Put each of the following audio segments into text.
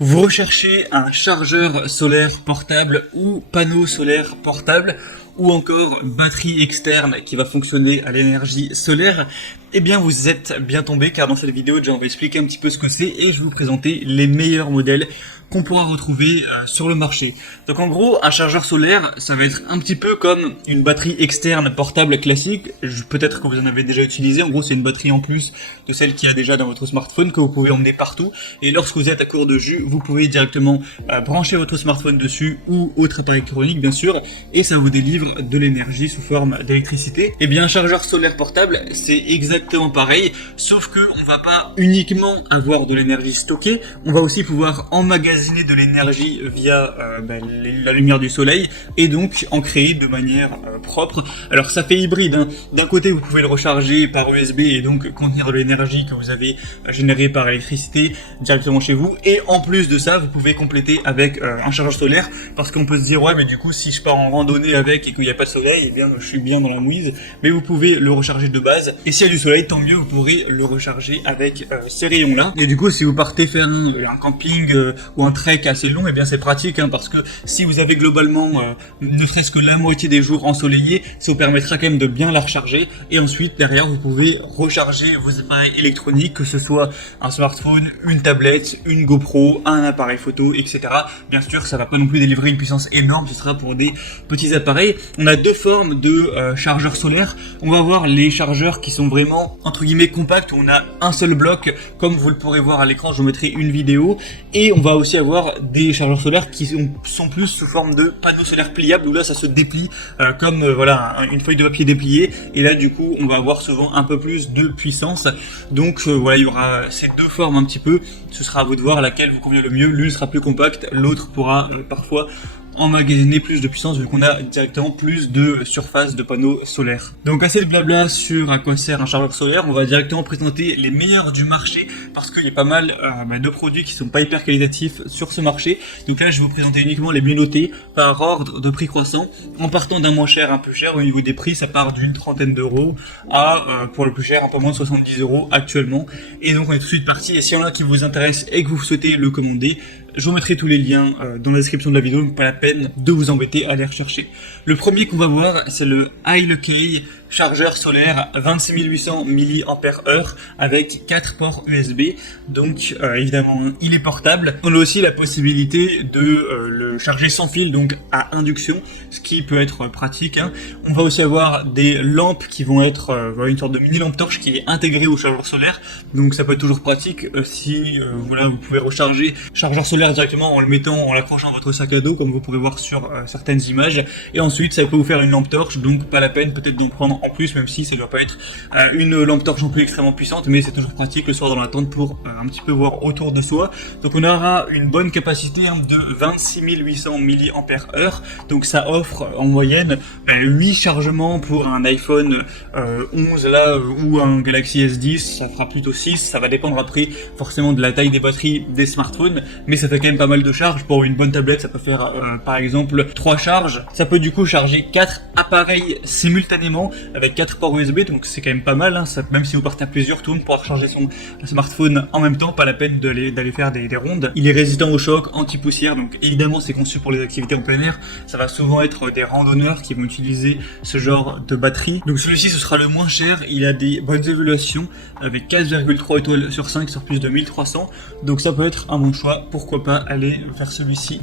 Vous recherchez un chargeur solaire portable ou panneau solaire portable ou encore batterie externe qui va fonctionner à l'énergie solaire? Eh bien vous êtes bien tombé car dans cette vidéo déjà on va expliquer un petit peu ce que c'est et je vais vous présenter les meilleurs modèles qu'on pourra retrouver sur le marché. Donc en gros, un chargeur solaire, ça va être un petit peu comme une batterie externe portable classique. Peut-être que vous en avez déjà utilisé. En gros, c'est une batterie en plus de celle qu'il y a déjà dans votre smartphone que vous pouvez emmener partout. Et lorsque vous êtes à court de jus, vous pouvez directement brancher votre smartphone dessus ou autre appareil électronique bien sûr, et ça vous délivre de l'énergie sous forme d'électricité. Et bien un chargeur solaire portable, c'est exactement pareil, sauf que on va pas uniquement avoir de l'énergie stockée, on va aussi pouvoir emmagasiner de l'énergie via la lumière du soleil et donc en créer de manière propre. Alors ça fait hybride, hein. D'un côté vous pouvez le recharger par USB et donc contenir de l'énergie que vous avez générée par électricité directement chez vous, et en plus de ça vous pouvez compléter avec un chargeur solaire, parce qu'on peut se dire ouais mais du coup si je pars en randonnée avec et qu'il n'y a pas de soleil, eh bien je suis bien dans la mouise, mais vous pouvez le recharger de base, et s'il y a du soleil tant mieux, vous pourrez le recharger avec ces rayons là. Et du coup si vous partez faire un camping ou un trek assez long, et bien c'est pratique, hein, parce que si vous avez globalement ne serait-ce que la moitié des jours ensoleillés, ça vous permettra quand même de bien la recharger, et ensuite derrière vous pouvez recharger vos appareils électroniques, que ce soit un smartphone, une tablette, une GoPro, un appareil photo, etc. Bien sûr ça va pas non plus délivrer une puissance énorme, ce sera pour des petits appareils. On a deux formes de chargeurs solaires. On va voir les chargeurs qui sont vraiment entre guillemets compacts, où on a un seul bloc comme vous le pourrez voir à l'écran, je vous mettrai une vidéo, et on va aussi avoir des chargeurs solaires qui sont plus sous forme de panneaux solaires pliables, où là ça se déplie comme voilà une feuille de papier dépliée, et là du coup on va avoir souvent un peu plus de puissance. Donc voilà, il y aura ces deux formes un petit peu, ce sera à vous de voir laquelle vous convient le mieux. L'une sera plus compacte, l'autre pourra parfois emmagasiner plus de puissance vu qu'on a directement plus de surface de panneaux solaires. Donc assez de blabla sur à quoi sert un chargeur solaire, on va directement présenter les meilleurs du marché, parce qu'il y a pas mal de produits qui sont pas hyper qualitatifs sur ce marché. Donc là je vais vous présenter uniquement les mieux notés par ordre de prix croissant, en partant d'un moins cher à un plus cher. Au niveau des prix ça part d'une trentaine d'euros à pour le plus cher un peu moins de 70 euros actuellement. Et donc on est tout de suite parti, et s'il y en a qui vous intéresse et que vous souhaitez le commander, je vous mettrai tous les liens dans la description de la vidéo, donc pas la peine de vous embêter à les rechercher. Le premier qu'on va voir, c'est le High chargeur solaire 26800 mAh avec 4 ports USB. Donc évidemment il est portable. On a aussi la possibilité de le charger sans fil, donc à induction, ce qui peut être pratique, hein. On va aussi avoir des lampes qui vont être une sorte de mini lampe torche qui est intégrée au chargeur solaire, donc ça peut être toujours pratique si voilà, vous pouvez recharger chargeur solaire directement en le mettant, en l'accrochant à votre sac à dos, comme vous pourrez voir sur certaines images, et ensuite ça peut vous faire une lampe torche, donc pas la peine peut-être d'en prendre en plus, même si ça ne doit pas être une lampe torche non plus extrêmement puissante, mais c'est toujours pratique le soir dans la tente pour un petit peu voir autour de soi. Donc on aura une bonne capacité de 26 800 mAh, donc ça offre en moyenne 8 chargements pour un iPhone 11 là, ou un Galaxy S10, ça fera plutôt 6, ça va dépendre après forcément de la taille des batteries des smartphones, mais ça fait quand même pas mal de charges. Pour une bonne tablette ça peut faire par exemple 3 charges, ça peut du coup charger 4 appareils simultanément avec 4 ports USB, donc c'est quand même pas mal, hein. Ça, même si vous partez à plusieurs, tout le monde pourra recharger son smartphone en même temps, pas la peine d'aller faire des rondes. Il est résistant au choc, anti-poussière, donc évidemment c'est conçu pour les activités en plein air. Ça va souvent être des randonneurs qui vont utiliser ce genre de batterie. Donc celui-ci ce sera le moins cher, il a des bonnes évaluations avec 4,3 étoiles sur 5 sur plus de 1300, donc ça peut être un bon choix, pourquoi pas aller vers celui-ci.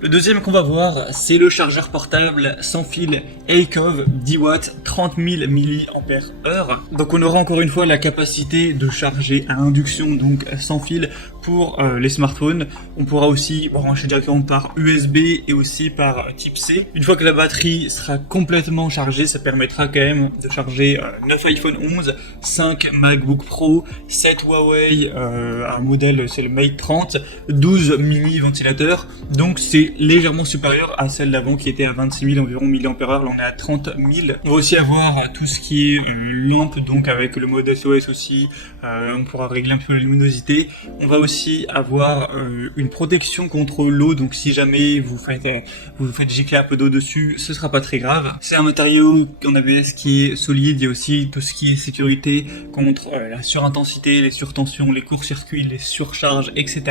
Le deuxième qu'on va voir, c'est le chargeur portable sans fil Aecov 10 watts 30 000 mAh. Donc on aura encore une fois la capacité de charger à induction, donc sans fil, pour les smartphones. On pourra aussi brancher directement par USB et aussi par type C. Une fois que la batterie sera complètement chargée, ça permettra quand même de charger 9 iPhone 11, 5 MacBook Pro, 7 Huawei, un modèle c'est le Mate 30, 12 mini ventilateurs. Donc c'est légèrement supérieure à celle d'avant qui était à 26 000 environ mAh, là on est à 30 000. On va aussi avoir tout ce qui est lampe, donc avec le mode SOS aussi, on pourra régler un peu la luminosité. On va aussi aussi avoir une protection contre l'eau, donc si jamais vous faites gicler un peu d'eau dessus, ce sera pas très grave. C'est un matériau en ABS qui est solide. Il y a aussi tout ce qui est sécurité contre la surintensité, les surtensions, les courts-circuits, les surcharges, etc.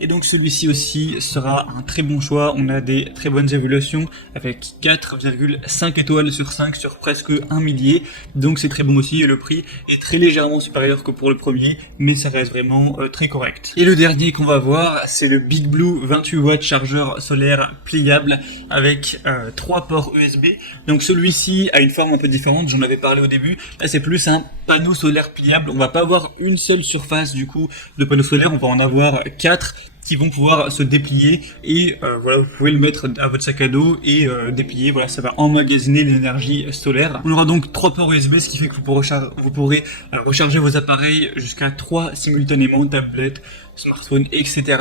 Et donc celui-ci aussi sera un très bon choix. On a des très bonnes évaluations avec 4,5 étoiles sur 5 sur presque un millier, donc c'est très bon aussi, et le prix est très légèrement supérieur que pour le premier, mais ça reste vraiment très correct. Et le dernier qu'on va voir, c'est le Big Blue 28 watts chargeur solaire pliable avec 3 ports USB. Donc celui-ci a une forme un peu différente, j'en avais parlé au début. Là c'est plus un panneau solaire pliable. On va pas avoir une seule surface du coup de panneau solaire, on va en avoir 4 qui vont pouvoir se déplier, et voilà, vous pouvez le mettre à votre sac à dos et déplier. Voilà, ça va emmagasiner l'énergie solaire. On aura donc 3 ports USB, ce qui fait que vous pourrez recharger vos appareils jusqu'à 3 simultanément, tablettes, smartphone, etc.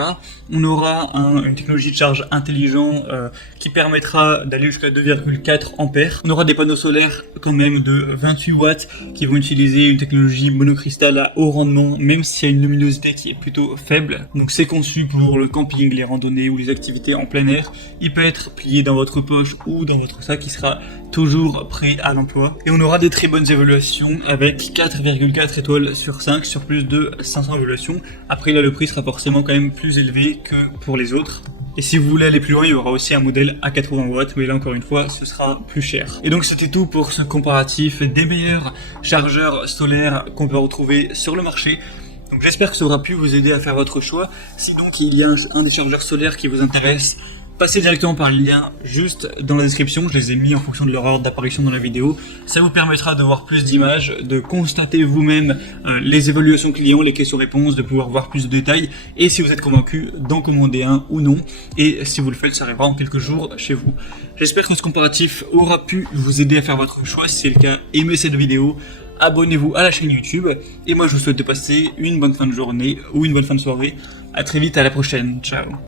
On aura une technologie de charge intelligent qui permettra d'aller jusqu'à 2,4 ampères. On aura des panneaux solaires quand même de 28 watts qui vont utiliser une technologie monocristal à haut rendement, même s'il y a une luminosité qui est plutôt faible. Donc c'est conçu pour le camping, les randonnées ou les activités en plein air. Il peut être plié dans votre poche ou dans votre sac, qui sera toujours prêt à l'emploi. Et on aura des très bonnes évaluations avec 4,4 étoiles sur 5 sur plus de 500 évaluations. Après là, le prix sera forcément quand même plus élevé que pour les autres. Et si vous voulez aller plus loin, il y aura aussi un modèle à 80 watts, mais là encore une fois, ce sera plus cher. Et donc c'était tout pour ce comparatif des meilleurs chargeurs solaires qu'on peut retrouver sur le marché. Donc j'espère que ça aura pu vous aider à faire votre choix. Si donc il y a un des chargeurs solaires qui vous intéresse, passez directement par le lien juste dans la description. Je les ai mis en fonction de leur ordre d'apparition dans la vidéo. Ça vous permettra de voir plus d'images, de constater vous-même les évaluations clients, les questions-réponses, de pouvoir voir plus de détails. Et si vous êtes convaincu d'en commander un ou non. Et si vous le faites, ça arrivera en quelques jours chez vous. J'espère que ce comparatif aura pu vous aider à faire votre choix. Si c'est le cas, aimez cette vidéo. Abonnez-vous à la chaîne YouTube. Et moi, je vous souhaite de passer une bonne fin de journée ou une bonne fin de soirée. À très vite, à la prochaine. Ciao.